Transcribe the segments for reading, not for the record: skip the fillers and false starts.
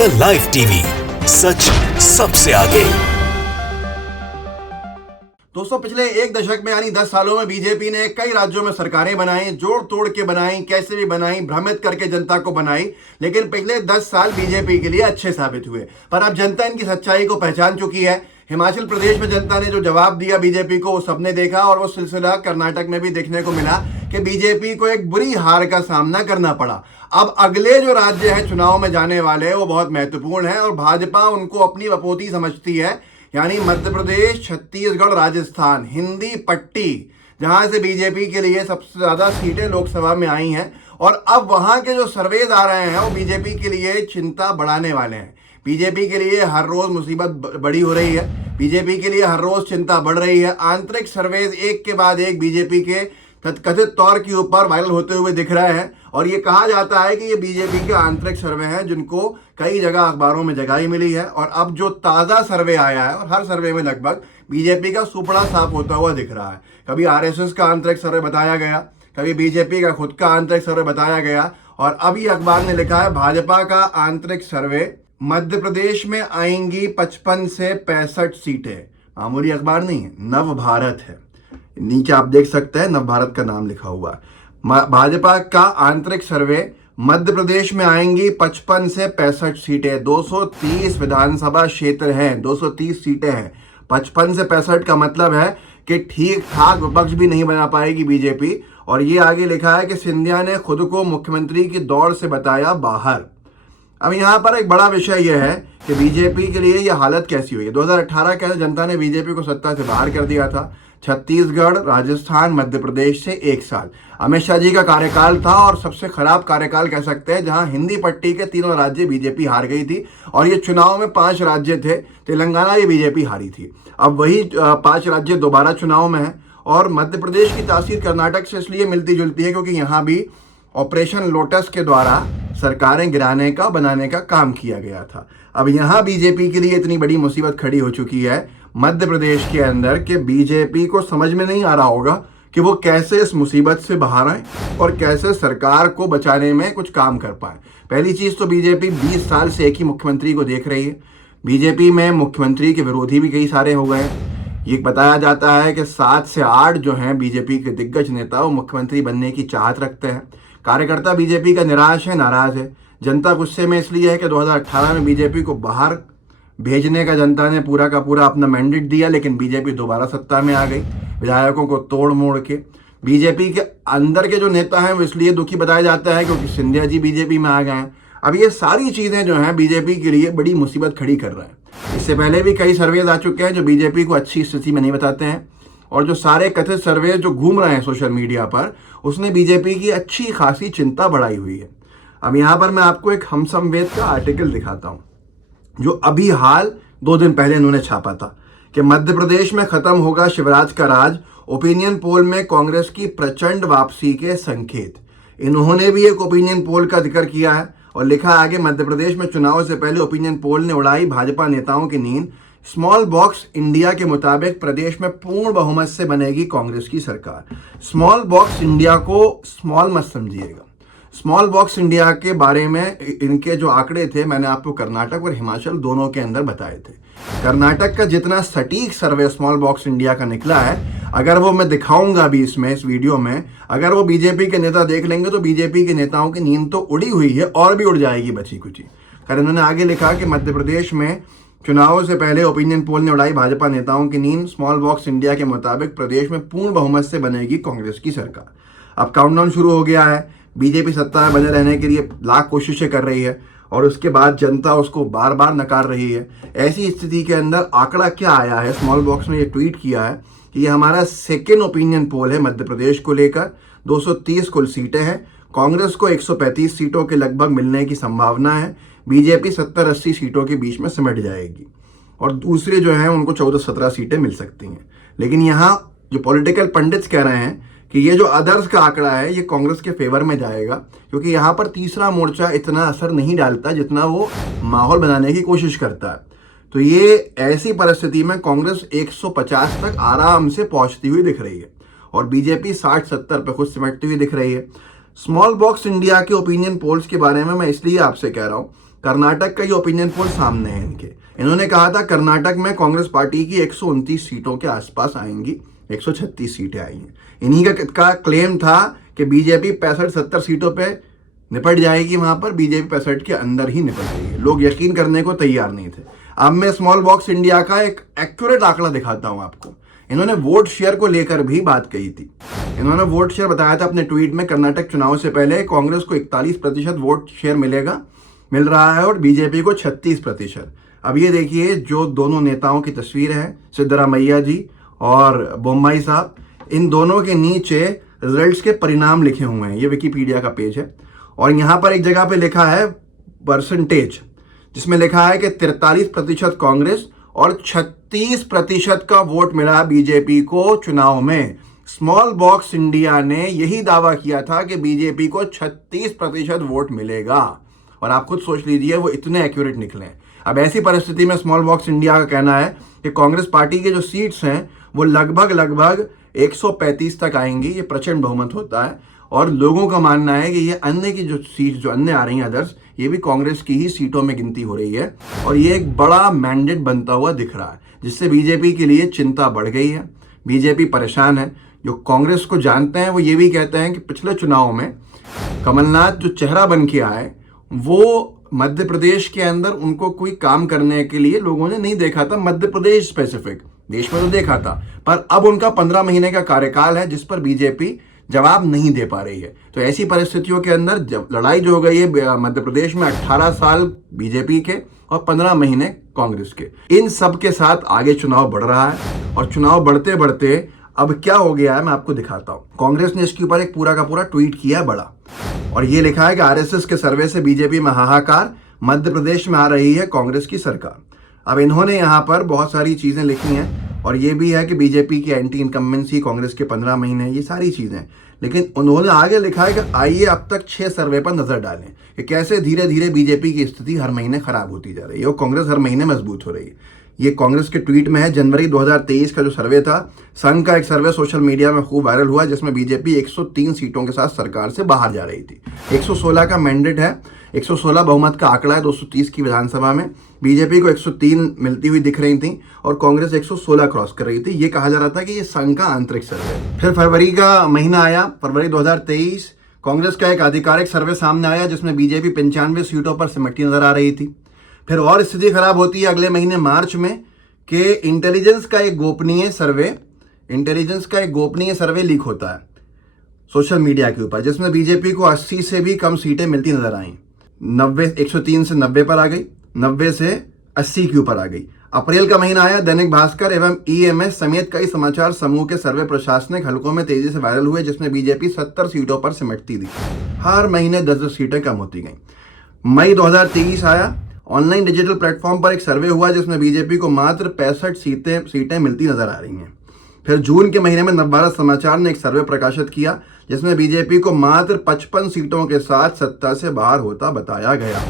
The live TV, सच सबसे आगे। दोस्तों, पिछले एक दशक में यानी 10 सालों में बीजेपी ने कई राज्यों में सरकारें बनाई, जोड़ तोड़ के बनाई, कैसे भी बनाई, भ्रमित करके जनता को बनाई। लेकिन पिछले 10 साल बीजेपी के लिए अच्छे साबित हुए। पर अब जनता इनकी सच्चाई को पहचान चुकी है। हिमाचल प्रदेश में जनता ने जो जवाब दिया बीजेपी को, वो सबने देखा। और वो सिलसिला कर्नाटक में भी देखने को मिला कि बीजेपी को एक बुरी हार का सामना करना पड़ा। अब अगले जो राज्य है चुनाव में जाने वाले, वो बहुत महत्वपूर्ण है और भाजपा उनको अपनी बपोती समझती है। यानी मध्य प्रदेश, छत्तीसगढ़, राजस्थान, हिंदी पट्टी, जहां से बीजेपी के लिए सबसे ज्यादा सीटें लोकसभा में आई हैं। और अब वहां के जो सर्वेज आ रहे हैं वो बीजेपी के लिए चिंता बढ़ाने वाले हैं। बीजेपी के लिए हर रोज मुसीबत बड़ी हो रही है, बीजेपी के लिए हर रोज चिंता बढ़ रही है। आंतरिक सर्वेज एक के बाद एक बीजेपी के कथित तौर के ऊपर वायरल होते हुए दिख रहे हैं। और ये कहा जाता है कि ये बीजेपी के आंतरिक सर्वे हैं, जिनको कई जगह अखबारों में जगह मिली है। और अब जो ताज़ा सर्वे आया है, और हर सर्वे में लगभग बीजेपी का सुपड़ा साफ होता हुआ दिख रहा है। कभी आरएसएस का आंतरिक सर्वे बताया गया, कभी बीजेपी का खुद का आंतरिक सर्वे बताया गया। और अभी अखबार ने लिखा है भाजपा का आंतरिक सर्वे, मध्य प्रदेश में आएंगी 55 से 65 सीटें। मामूली अखबार नहीं है, नव भारत है। नीचे आप देख सकते हैं नव भारत का नाम लिखा हुआ है। भाजपा का आंतरिक सर्वे, मध्य प्रदेश में आएंगी 55 से 65 सीटें। 230 विधानसभा क्षेत्र हैं, 230 सीटें हैं। 55 से 65 का मतलब है कि ठीक ठाक विपक्ष भी नहीं बना पाएगी बीजेपी। और ये आगे लिखा है कि सिंधिया ने खुद को मुख्यमंत्री की दौड़ से बताया बाहर। अब यहाँ पर एक बड़ा विषय यह है कि बीजेपी के लिए यह हालत कैसी हुई है। 2018 के जनता ने बीजेपी को सत्ता से बाहर कर दिया था। छत्तीसगढ़, राजस्थान, मध्य प्रदेश से 1 साल अमित शाह जी का कार्यकाल था, और सबसे खराब कार्यकाल कह सकते हैं, जहां हिंदी पट्टी के 3 राज्य बीजेपी हार गई थी। और ये चुनाव में 5 राज्य थे, तेलंगाना ये बीजेपी हारी थी। अब वही 5 राज्य दोबारा चुनाव में है। और मध्य प्रदेश की तासीर कर्नाटक से इसलिए मिलती जुलती है क्योंकि यहाँ भी ऑपरेशन लोटस के द्वारा सरकारें गिराने का, बनाने का काम किया गया था। अब यहाँ बीजेपी के लिए इतनी बड़ी मुसीबत खड़ी हो चुकी है मध्य प्रदेश के अंदर कि बीजेपी को समझ में नहीं आ रहा होगा कि वो कैसे इस मुसीबत से बाहर आए और कैसे सरकार को बचाने में कुछ काम कर पाए। पहली चीज तो बीजेपी 20 साल से एक ही मुख्यमंत्री को देख रही है। बीजेपी में मुख्यमंत्री के विरोधी भी कई सारे हो गए हैं। ये बताया जाता है कि 7 से 8 जो हैं बीजेपी के दिग्गज नेता, वो मुख्यमंत्री बनने की चाहत रखते हैं। कार्यकर्ता बीजेपी का निराश है, नाराज है। जनता गुस्से में इसलिए है कि 2018 में बीजेपी को बाहर भेजने का जनता ने पूरा का पूरा अपना मैंडेट दिया, लेकिन बीजेपी दोबारा सत्ता में आ गई विधायकों को तोड़ मोड़ के। बीजेपी के अंदर के जो नेता हैं वो इसलिए दुखी बताया जाता है क्योंकि सिंधिया जी बीजेपी में आ गए हैं। अब ये सारी चीज़ें जो हैं बीजेपी के लिए बड़ी मुसीबत खड़ी कर रहे हैं। इससे पहले भी कई सर्वेज आ चुके हैं जो बीजेपी को अच्छी स्थिति में नहीं बताते हैं। और जो सारे कथित सर्वे जो घूम रहे हैं सोशल मीडिया पर, उसने बीजेपी की अच्छी खासी चिंता बढ़ाई हुई है। अब यहाँ पर मैं आपको एक हम संवेद का आर्टिकल दिखाता हूँ जो अभी हाल 2 दिन पहले इन्होंने छापा था कि मध्य प्रदेश में खत्म होगा शिवराज का राज, ओपिनियन पोल में कांग्रेस की प्रचंड वापसी के संकेत। इन्होंने भी एक ओपिनियन पोल का जिक्र किया है और लिखा आगे, मध्य प्रदेश में चुनाव से पहले ओपिनियन पोल ने उड़ाई भाजपा नेताओं की नींद। स्मॉल बॉक्स इंडिया के मुताबिक प्रदेश में पूर्ण बहुमत से बनेगी कांग्रेस की सरकार। स्मॉल बॉक्स इंडिया को स्मॉल मत समझिएगा। स्मॉल बॉक्स इंडिया के बारे में इनके जो आंकड़े थे, मैंने आपको कर्नाटक और हिमाचल दोनों के अंदर बताए थे। कर्नाटक का जितना सटीक सर्वे स्मॉल बॉक्स इंडिया का निकला है, अगर वो मैं दिखाऊंगा भी इस वीडियो में, अगर वो बीजेपी के नेता देख लेंगे तो बीजेपी के नेताओं की नींद तो उड़ी हुई है और भी उड़ जाएगी बची कुची। खैर, इन्होंने आगे लिखा कि मध्य प्रदेश में चुनाव से पहले ओपिनियन पोल ने उड़ाई भाजपा नेताओं की नींद। स्मॉल बॉक्स इंडिया के मुताबिक प्रदेश में पूर्ण बहुमत से बनेगी कांग्रेस की सरकार। अब काउंटडाउन शुरू हो गया है। बीजेपी सत्ता में बने रहने के लिए लाख कोशिशें कर रही है और उसके बाद जनता उसको बार बार नकार रही है। ऐसी स्थिति के अंदर आंकड़ा क्या आया है, स्मॉल बॉक्स ने ये ट्वीट किया है कि ये हमारा सेकेंड ओपिनियन पोल है मध्य प्रदेश को लेकर। 230 कुल सीटें हैं। कांग्रेस को 135 सीटों के लगभग मिलने की संभावना है। बीजेपी 70-80 सीटों के बीच में सिमट जाएगी और दूसरे जो हैं उनको 14-17 सीटें मिल सकती हैं। लेकिन यहाँ जो पॉलिटिकल पंडित्स कह रहे हैं कि ये जो अदर्स का आंकड़ा है ये कांग्रेस के फेवर में जाएगा, क्योंकि यहाँ पर तीसरा मोर्चा इतना असर नहीं डालता जितना वो माहौल बनाने की कोशिश करता है। तो ये ऐसी परिस्थिति में कांग्रेस 150 तक आराम से पहुंचती हुई दिख रही है और बीजेपी 60-70 पे खुद सिमटती हुई दिख रही है। स्मॉल बॉक्स इंडिया के ओपिनियन पोल्स के बारे में मैं इसलिए आपसे कह रहा हूँ कर्नाटक का ये ओपिनियन पोल सामने है इनके। इन्होंने कहा था कर्नाटक में कांग्रेस पार्टी की 129 सीटों के आसपास आएंगी, 136 सीटें आई हैं। इन्हीं का क्लेम था कि बीजेपी 65-70 सीटों पे निपट जाएगी, वहां पर बीजेपी 65 के अंदर ही निपट जाएगी। लोग यकीन करने को तैयार नहीं थे। अब मैं स्मॉल बॉक्स इंडिया का एक एक्यूरेट आंकड़ा दिखाता हूं आपको। इन्होंने वोट शेयर को लेकर भी बात कही थी। इन्होंने वोट शेयर बताया था अपने ट्वीट में, कर्नाटक चुनाव से पहले कांग्रेस को 41% वोट शेयर मिल रहा है और बीजेपी को 36%। अब ये देखिए, जो दोनों नेताओं की तस्वीर है, सिद्धरामैया जी और बोम्मई साहब, इन दोनों के नीचे रिजल्ट्स के परिणाम लिखे हुए हैं। ये विकिपीडिया का पेज है और यहाँ पर एक जगह पे लिखा है परसेंटेज, जिसमें लिखा है कि 43% कांग्रेस और 36% का वोट मिला बीजेपी को चुनाव में। स्मॉल बॉक्स इंडिया ने यही दावा किया था कि बीजेपी को 36% वोट मिलेगा और आप खुद सोच लीजिए वो इतने एक्यूरेट निकले। अब ऐसी परिस्थिति में स्मॉल बॉक्स इंडिया का कहना है कि कांग्रेस पार्टी के जो सीट्स हैं वो लगभग 135 तक आएंगी। ये प्रचंड बहुमत होता है और लोगों का मानना है कि ये अन्य की जो सीट जो अन्य आ रही हैं अदर्स, ये भी कांग्रेस की ही सीटों में गिनती हो रही है और ये एक बड़ा मैंडेट बनता हुआ दिख रहा है, जिससे बीजेपी के लिए चिंता बढ़ गई है। बीजेपी परेशान है। जो कांग्रेस को जानते हैं वो ये भी कहते हैं कि पिछले चुनाव में कमलनाथ जो चेहरा बन के आए, वो मध्य प्रदेश के अंदर उनको कोई काम करने के लिए लोगों ने नहीं देखा था। मध्य प्रदेश स्पेसिफिक, देश में तो देखा था, पर अब उनका 15 महीने का कार्यकाल है जिस पर बीजेपी जवाब नहीं दे पा रही है। तो ऐसी परिस्थितियों के अंदर जब लड़ाई जो हो गई है मध्य प्रदेश में, 18 साल बीजेपी के और 15 महीने कांग्रेस के, इन सब के साथ आगे चुनाव बढ़ रहा है और चुनाव बढ़ते बढ़ते अब क्या हो गया है मैं आपको दिखाता हूं। कांग्रेस ने इसके ऊपर एक पूरा का पूरा ट्वीट किया बड़ा और ये लिखा है कि आरएसएस के सर्वे से बीजेपी में हाहाकार, मध्य प्रदेश में आ रही है कांग्रेस की सरकार। अब इन्होंने यहाँ पर बहुत सारी चीजें लिखी हैं और ये भी है कि बीजेपी की एंटी इनकम्बेंसी कांग्रेस के 15 महीने, ये सारी चीजें। लेकिन उन्होंने आगे लिखा है कि आइए अब तक 6 सर्वे पर नजर डालें कि कैसे धीरे धीरे बीजेपी की स्थिति हर महीने खराब होती जा रही है और कांग्रेस हर महीने मजबूत हो रही है। ये कांग्रेस के ट्वीट में है। जनवरी 2023 का जो सर्वे था, संघ का एक सर्वे सोशल मीडिया में खूब वायरल हुआ, जिसमें बीजेपी 103 सीटों के साथ सरकार से बाहर जा रही थी। 116 का मैंडेट है, 116 बहुमत का आंकड़ा है 230 की विधानसभा में। बीजेपी को 103 मिलती हुई दिख रही थी और कांग्रेस 116 क्रॉस कर रही थी। ये कहा जा रहा था कि ये संघ का आंतरिक सर्वे। फिर फरवरी का महीना आया, फरवरी 2023, कांग्रेस का एक आधिकारिक सर्वे सामने आया जिसमें बीजेपी 95 सीटों पर सिमटती नजर आ रही थी। फिर और स्थिति खराब होती है अगले महीने मार्च में कि इंटेलिजेंस का एक गोपनीय सर्वे लीक होता है सोशल मीडिया के ऊपर, जिसमें बीजेपी को 80 से भी कम सीटें मिलती नजर आई। 103 से 90 पर आ गई, 90 से 80 के ऊपर आ गई। अप्रैल का महीना आया, दैनिक भास्कर एवं ईएमएस समेत कई समाचार समूह के सर्वे प्रशासनिक हलकों में तेजी से वायरल हुए, जिसमें बीजेपी 70 सीटों पर सिमटती थी। हर महीने 10-10 सीटें कम होती गई। मई 2023 आया, ऑनलाइन डिजिटल प्लेटफॉर्म पर एक सर्वे हुआ जिसमें बीजेपी को मात्र 65 सीटें मिलती नजर आ रही हैं। फिर जून के महीने में नवभारत समाचार ने एक सर्वे प्रकाशित किया जिसमें बीजेपी को मात्र 55 सीटों के साथ सत्ता से बाहर होता बताया गया।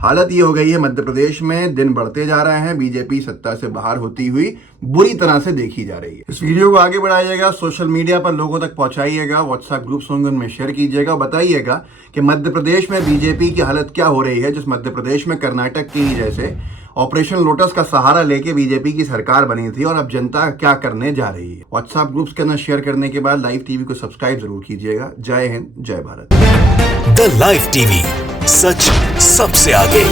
हालत ये हो गई है, मध्य प्रदेश में दिन बढ़ते जा रहे हैं, बीजेपी सत्ता से बाहर होती हुई बुरी तरह से देखी जा रही है। इस वीडियो को आगे बढ़ाइएगा, सोशल मीडिया पर लोगों तक पहुंचाइएगा, व्हाट्सएप ग्रुप्स होंगे उनमें शेयर कीजिएगा, बताइएगा कि मध्य प्रदेश में बीजेपी की हालत क्या हो रही है, जिस मध्य प्रदेश में कर्नाटक की ही जैसे ऑपरेशन लोटस का सहारा लेके बीजेपी की सरकार बनी थी और अब जनता क्या करने जा रही है। व्हाट्सएप ग्रुप्स के अंदर शेयर करने के बाद लाइव टीवी को सब्सक्राइब जरूर कीजिएगा। जय हिंद, जय भारत। द लाइव टीवी, सच सबसे आगे।